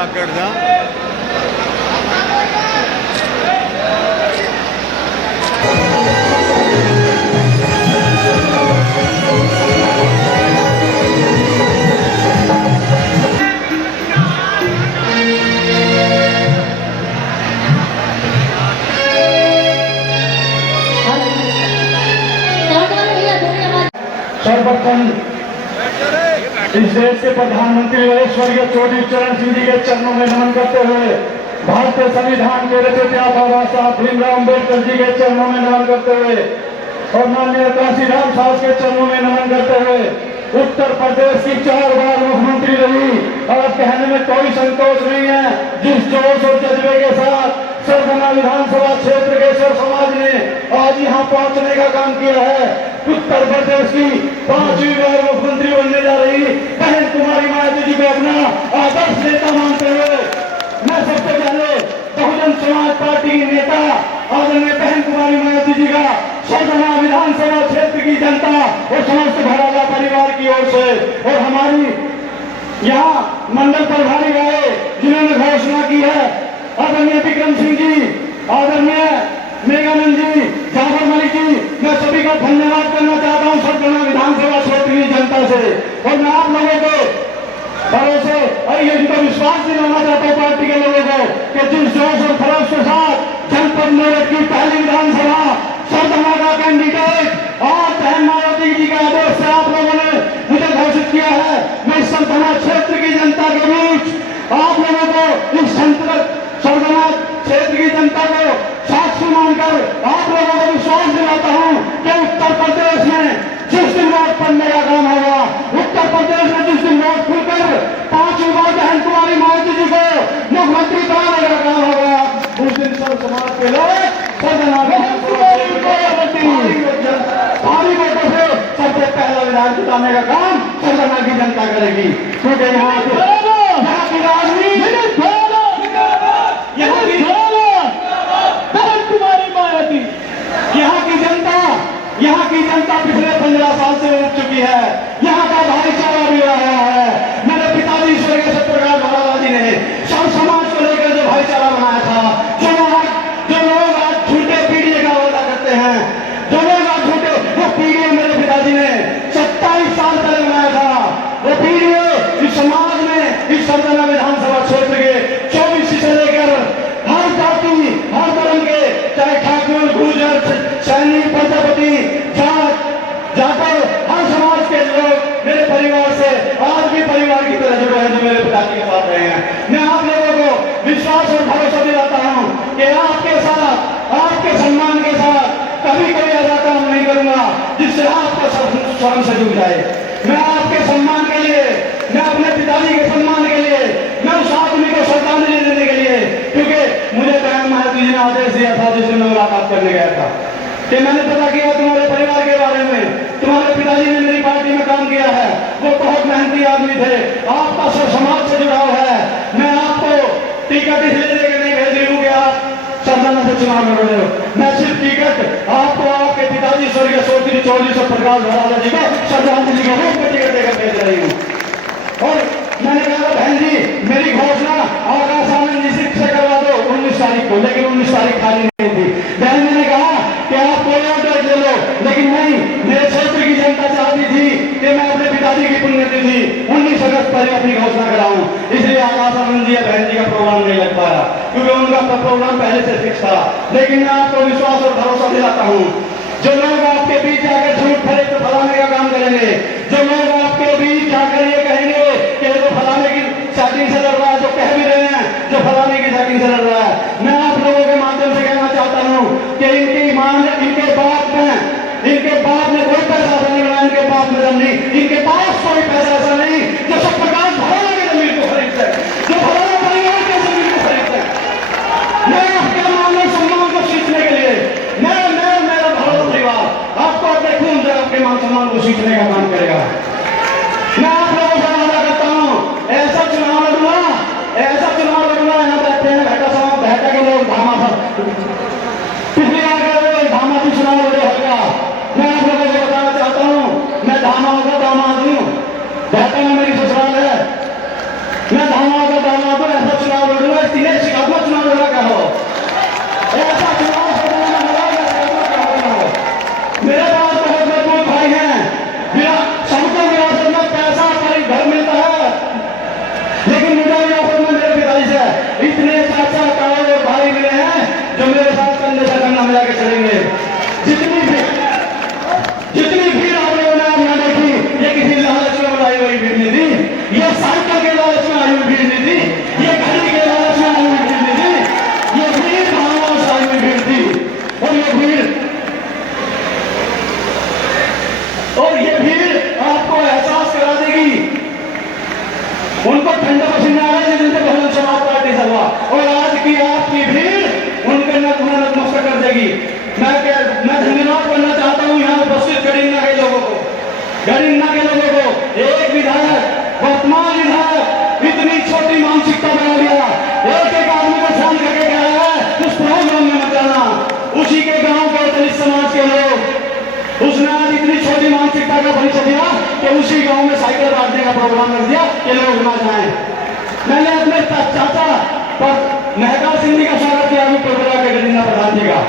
जागड़दा सर्वप्रथम इस देश के प्रधानमंत्री स्वर्गीय चौधरी चरण सिंह जी के चरणों में नमन करते हुए भारतीय संविधान के रचयिता बाबा साहब भीमराव अम्बेडकर जी के चरणों में नमन करते हुए और माननीय काशीराम साहब के चरणों में नमन करते हुए उत्तर प्रदेश की 4 बार मुख्यमंत्री रही और कहने में कोई संकोच नहीं है। जिस जोश और जज्बे के साथ सरगना विधानसभा क्षेत्र के सर समाज ने आज यहाँ पहुंचने का काम किया है, उत्तर प्रदेश की 5वीं बार मुख्यमंत्री बनने जा रही बहन कुमारी मायावती जी को अपना आदर्श नेता मानते हुए मैं सबसे पहले बहुजन समाज पार्टी की नेता आदरणीय बहन कुमारी मायावती जी का सरगना विधानसभा क्षेत्र की जनता और समस्त भराला परिवार की ओर से और हमारी यहाँ मंडल प्रभारी आए जिन्होंने घोषणा की है आदरणीय विक्रम सिंह जी, आदरणीय मेघानंद जी, जाफर मलिक जी, मैं सभी का धन्यवाद करना चाहता हूँ सरगना विधानसभा क्षेत्र की जनता से। और मैं आप लोगों को भरोसे और ये उनको विश्वास दिलाना चाहता हूँ पार्टी के लोगों को कि जिस जोश और खरोश के साथ जनपद मेरठ की पहली विधानसभा सरगना का कैंडिडेट और बहन मायावती जी के आदेश से आप लोगों ने मुझे घोषित किया है, मैं सरगना क्षेत्र की जनता के बीच आप लोगों को इस सरगना क्षेत्र की जनता को साक्षी मानकर आप लोगों को विश्वास दिलाता हूं कि उत्तर प्रदेश में जिस दिन वोट पड़ने का काम होगा, उत्तर प्रदेश में जिस दिन वोट खुलकर 5वीं बार बहन कुमारी मायावती जी को मुख्यमंत्री बनाने का काम होगा, उस दिन सब समाज के लोग सरगना भारी वोटों से सबसे पहला विधान जिताने का काम सरगना की जनता करेगी। क्योंकि यहाँ की राजनीति यहाँ की जनता पिछले 15 साल से उठ चुकी है, यहाँ का भाईचारा भी रहा है। मेरे पिताजी स्वर्गीय सत्यप्रकाश महाराज जी ने सब समाज को लेकर जो भाईचारा बनाया था, जो लोग आज झूठे पीढ़ी का वादा करते हैं, जो लोग आज झूठे वो पीढ़ी मेरे पिताजी ने 27 साल पहले बनाया था। वो पीढ़ी इस समाज में इस सरगना विधानसभा क्षेत्र के 24 से लेकर हर जाति हर धर्म के, चाहे ठाकुर गुर्जर सैनिक प्रजापति जाकर हर समाज के लोग मेरे परिवार से आज भी परिवार की तरह जुड़े हैं, जो मेरे पिताजी के साथ रहे हैं। मैं आप लोगों को विश्वास और भरोसा दिलाता हूं कि आपके साथ आपके सम्मान के साथ कभी कोई ऐसा काम नहीं करूंगा जिससे आपका स्वयं से जुड़ जाए। मैं आपके सम्मान के लिए, मैं अपने पिताजी के सम्मान के लिए, मैं उस आदमी को श्रद्धांजलि देने के लिए, क्योंकि मुझे बहन मायावती जी ने आदेश दिया था जिस दिन मैं मुलाकात करने गया था कि मैंने पता किया तुम्हारे परिवार के बारे में, तुम्हारे पिताजी ने मेरी पार्टी में काम किया है, वो बहुत मेहनती आदमी थे, आपका सब समाज से जुड़ाव है। मैं आपको टिकट इसलिए देकर नहीं भेज रही हूँ कि आप सरगना से चुनाव लड़ रहे हो, मैं सिर्फ टिकट आपको आपके पिताजी स्वर्गीय चौधरी सत्यप्रकाश महाराज जी को श्रद्धांजलि के रूप में टिकट देकर भेज रही हूँ। और मैंने कहा बहन जी मेरी घोषणा आकाश आनंद जी से करवा दो 19 तारीख को, लेकिन 19 तारीख खाली नहीं थी। बहन जी ने कहा कि आप कोई और डेट ले लो, लेकिन नहीं, मेरे क्षेत्र की जनता चाहती थी कि मैं अपने पिताजी की पुण्यतिथि 19 अगस्त पर अपनी घोषणा कराऊं, इसलिए आकाश आनंद जी बहन जी का प्रोग्राम नहीं लग पाया क्योंकि उनका प्रोग्राम पहले से फिक्स था। लेकिन मैं आपको विश्वास और भरोसा दिलाता हूँ, जो लोग आपके बीच जाकर झूठ फरेब फैलाने का काम करेंगे, जो लोग आपके बीच जाकर ये कहेंगे कि जो फलाने की सेटिंग से लड़ रहा है, जो कह भी रहे हैं जो फलाने की सेटिंग से लड़ रहा है, मैं आप लोगों के माध्यम से कहना चाहता हूँ कि इनकी ईमान इनके बाप ने कोई पैसा ऐसा नहीं बनाया, इनके बाप में नहीं, इनके पास कोई पैसा ऐसा नहीं जो सब प्रकाश भराना की जमीन को खरीदते हैं, जो भराना परिवार के जमीन को खरीदते हैं। मैं आपके मान सम्मान को सींचने के लिए मेरा भरोसा परिवार आपको देखूं जो आपके मान सम्मान को सींचने का काम करेगा। मैं आप लोगों से वादा करता हूँ ऐसा चुनाव लड़ूंगा यहाँ बैठे हैं बैठा के लोग धामा था पिछली बार धामा की चुनाव लड़े होगा। मैं आप लोगों को बताना चाहता हूँ मैं धामा का दामाद हूँ, बैठा में मेरी ससुराल है, मैं धामा का दामाद हूँ। ऐसा और ये भीड़ आपको एहसास करा देगी, उनको ठंडा पसीना आ रहा है जिनसे बहुजन समाज पार्टी से हुआ, और आज की आपकी भीड़ उनके नतमस्तक कर देगी। मैं धन्यवाद करना चाहता हूँ यहाँ उपस्थित गरीबना के लोगों को, एक विधायक, वर्तमान विधायक इतनी छोटी मानसिकता बना लिया, एक आदमी को फोन करके कह रहा है उस प्रोग्राम में मत जाना, उसी के गांव के दलित समाज के लोग, उसने आज इतनी छोटी मानसिकता का परिचय दिया कि उसी गांव में साइकिल बांटने का प्रोग्राम कर दिया कि लोग ना जाएं। मैंने अपने चाचा पर महकार सिंधी का स्वागत किया अभी कोबरा के गरीबना प्रधान जी का।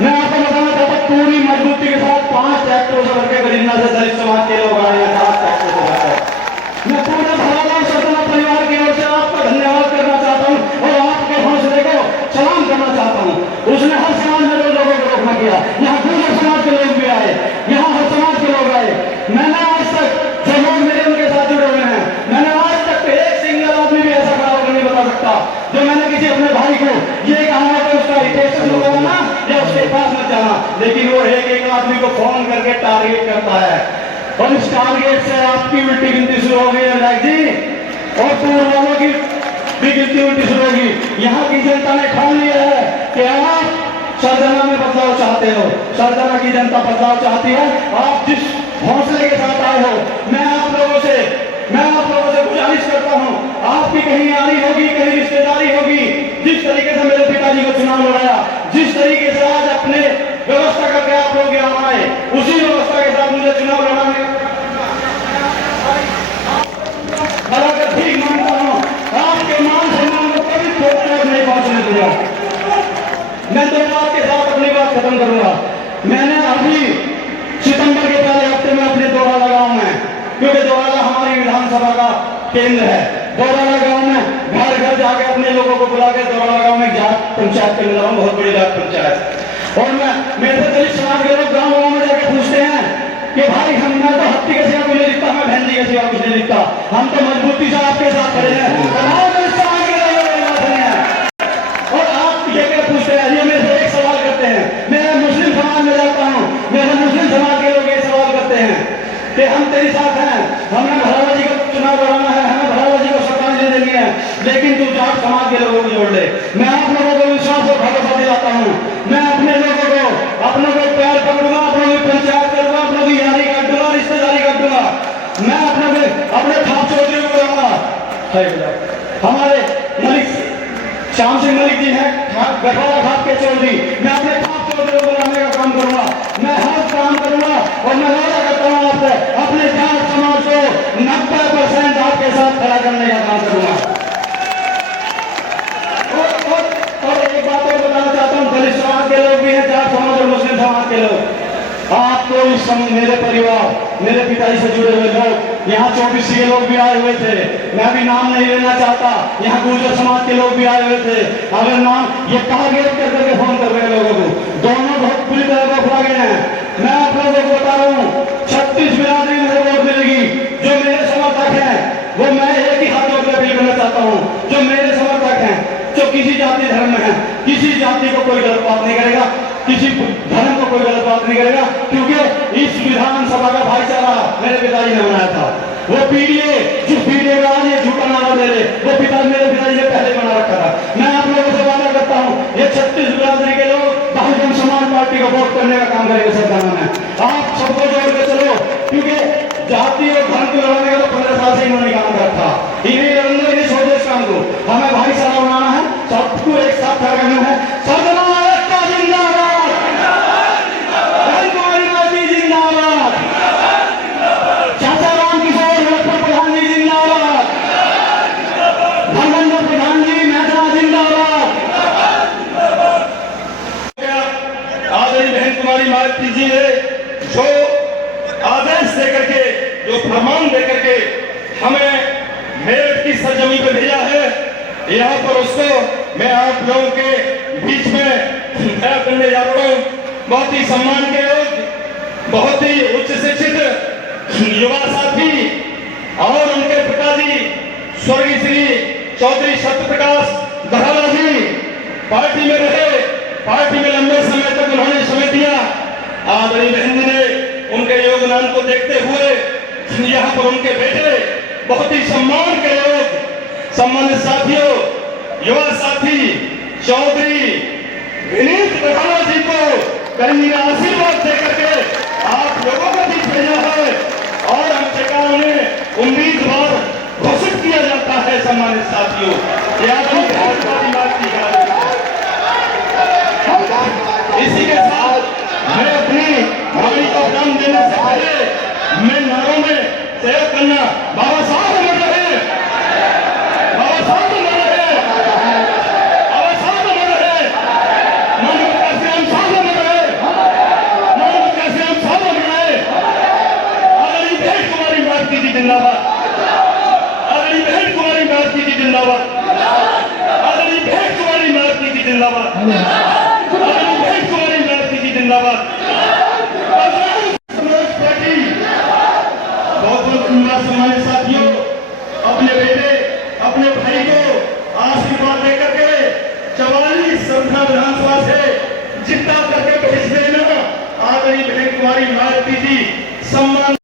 मैं आपको बताना चाहता हूँ पूरी मजबूती के साथ 5 ट्रैक्टरों से भर के गरीबना से दलित समाज के लोग आए हैं, 5 ट्रैक्टरों से भरकर। मैं पूरे भराला सतना परिवार की ओर से आपका धन्यवाद करना चाहता हूँ और आपके हौसले को सलाम करना चाहता हूँ। उसने हर समाज में लोगों को रोकना किया, यहाँ पूरे समाज के लोग भी आए, यहाँ हर समाज के लोग आए। मैंने आज तक जो लोग मेरे उनके साथ जुड़े हुए हैं, मैंने आज तक एक सिंगल आदमी भी ऐसा खड़ा होकर नहीं बता सकता जो मैंने किसी अपने भाई को ये कहा है कि उसका टेस्ट लगाना या उसके पास मत जाना, लेकिन वो एक आदमी को फोन करके टारगेट करता है और इस टारगेट से आपकी उल्टी गिनती शुरू हो गई है नायक जी, और पूर्व वालों की भी गिनती उल्टी शुरू होगी। यहाँ की जनता ने ठान लिया है कि आप सरजना में बदलाव चाहते हो, सरजना की जनता बदलाव चाहती है। आप जिस हौसले के साथ आए हो, मैं आप लोगों से गुजारिश करता हूँ, आपकी कहीं यारी होगी, कहीं रिश्तेदारी होगी, जिस तरीके से मेरे पिताजी को चुनाव लड़ाया, जिस तरीके से आज अपने व्यवस्था करके आप लोग यहाँ आए, उसी व्यवस्था के साथ मुझे चुनाव लड़ाने अगर ठीक मानता हूँ, आपके मान सम्मान को कभी चोट नहीं पहुंचने दूंगा। मैं 2 बात के साथ अपनी बात खत्म करूंगा। मैंने अभी सितंबर के पहले हफ्ते में अपने दोराला गांव में, क्योंकि दोराला हमारी विधानसभा का केंद्र है, दोराला गांव में घर घर जाके अपने लोगों को बुला के दोराला गांव में जाट पंचायत करने लगा, बहुत बड़ी जाट पंचायत। और मैं मेरे दलित समाज के लोग गाँव गाँव में जाके पूछते हैं कि भाई मैं तो हत्ती के सिवा कुछ नहीं दिखता, मैं बहन जी के सिवा कुछ नहीं दिखता, हम तो मजबूती से आपके साथ खड़े हैं और आप ये क्या पूछते हैं, ये मेरे से एक सवाल करते हैं। मैं मुस्लिम समाज में जाता हूँ, मेरे मुस्लिम समाज के लोग ये सवाल करते हैं कि हम तेरे साथ हैं, हमें भराला जी का चुनाव लड़ाना है, हमें भराला जी को श्रद्धांजलि देनी है, लेकिन तू जाट समाज के लोगों को जोड़ ले। मैं आप लोगों को विश्वास और भरोसा दिलाता हूँ, मैं अपने लोगों को अपनों को प्यार पकड़ूंगा, अपनों की पंचायत करूंगा, अपनों की यारी काट दूंगा, रिश्तेदारी काट दूंगा। मैं अपने खाप चौधरी को बुलाऊंगा, हमारे मलिक श्याम सिंह मलिक जी हैं गठवाड़ा खाप के चौधरी, मैं अपने खाप चौधरी को बुलाने का काम करूंगा, मैं हर काम करूंगा और मैं वादा करता हूँ आपसे अपने जाट समाज को 90% आपके साथ खड़ा करने का काम करूंगा। और एक बात और बताना चाहता हूँ, दलित समाज के लोग भी हैं, जाट समाज और मुस्लिम समाज के लोग, आपको इस समय मेरे परिवार, मेरे पिताजी से जुड़े हुए लोग, यहाँ 24 के लोग भी आए हुए थे, मैं भी नाम नहीं लेना चाहता, यहाँ गुर्जर समाज के लोग भी आए हुए थे। अगर नाम ये टारगेट कर करके फोन कर रहे हैं लोगों को, दोनों बहुत बुरी तरह को फुला गए हैं। मैं आप लोगों को बता रहा हूँ 36 बिरादरी में वोट मिलेगी, जो मेरे समर्थक हैं वो मैं एक ही हाथ में अपील करना चाहता हूँ, जो मेरे समर्थक हैं, जो किसी जाति धर्म में है, किसी जाति को कोई गलत बात नहीं करेगा, किसी धर्म को कोई गलत बात नहीं करेगा, क्योंकि इस विधानसभा का भाईचारा मेरे पिताजी ने बनाया था। वो पीडीए जिस पीडीए का आज ये झूठा नारा दे रहे, वो मेरे पिताजी ने पहले बना रखा था। मैं आप लोगों से वादा करता हूँ, ये 36 बिरादरी के लोग बहुजन समाज पार्टी को वोट करने का काम करेंगे सरकार में। आप सबको जोड़ के चलो, क्योंकि जाति और धर्म को लड़ाने का तो 15 साल से इन्होंने काम करा था, इन्हें लड़ने इन्हें छोड़ो इस काम को, हमें भाईचारा बनाना है, सबको एक साथ खड़ा करना है। सरदार जी ने जो आदेश देकर के, जो फरमान देकर के हमें मेरठ की सरजमी पे भेजा है, यहाँ पर उसको मैं आप लोगों के बीच में बयां करने जा रहा हूँ। बहुत ही सम्मान के लोग, बहुत ही उच्च शिक्षित युवा साथी और उनके पिताजी स्वर्गीय श्री चौधरी सत्यप्रकाश बराला जी पार्टी में रहे, पार्टी में लंबे समय तक उन्होंने समय दिया। आदरणीय बहन जी ने उनके योगदान को देखते हुए यहाँ पर उनके बेटे बहुत ही सम्मान के लोग, सम्मानित साथियों, युवा साथी चौधरी विनीत प्रधाना जी को कहीं आशीर्वाद देकर के आप लोगों को भी भेजा है और हमसे कहा उन्हें उम्मीदवार घोषित किया जाता है। सम्मानित साथियों, इसी के साथ मैं अपनी वाणी को नाम देने से पहले मैं नारों में सहयोग करना, बाबा साहब अमर रहे, बाबा साहब अमर रहे, बाबा साहब अमर रहे, मानव कासिम साहब अमर रहे, मानव कासिम साहब अमर रहे, आदरणीय भेंट कुमारी भारती जी जिंदाबाद, आदरणीय भेंट कुमारी भारती जी जिंदाबाद, आदरणीय भेंट कुमारी भारती जी जिंदाबाद, आदरणीय भेंट कुमारी भारती जी जिंदाबाद। समाज पार्टी बहुत बहुत धन्यवाद। सम्मानित साथियों, अपने बेटे अपने भाई को आशीर्वाद देकर के 44 संख्या विधानसभा से जितना करके भेज देना। आदरणीय भेंट कुमारी भारती जी सम्मान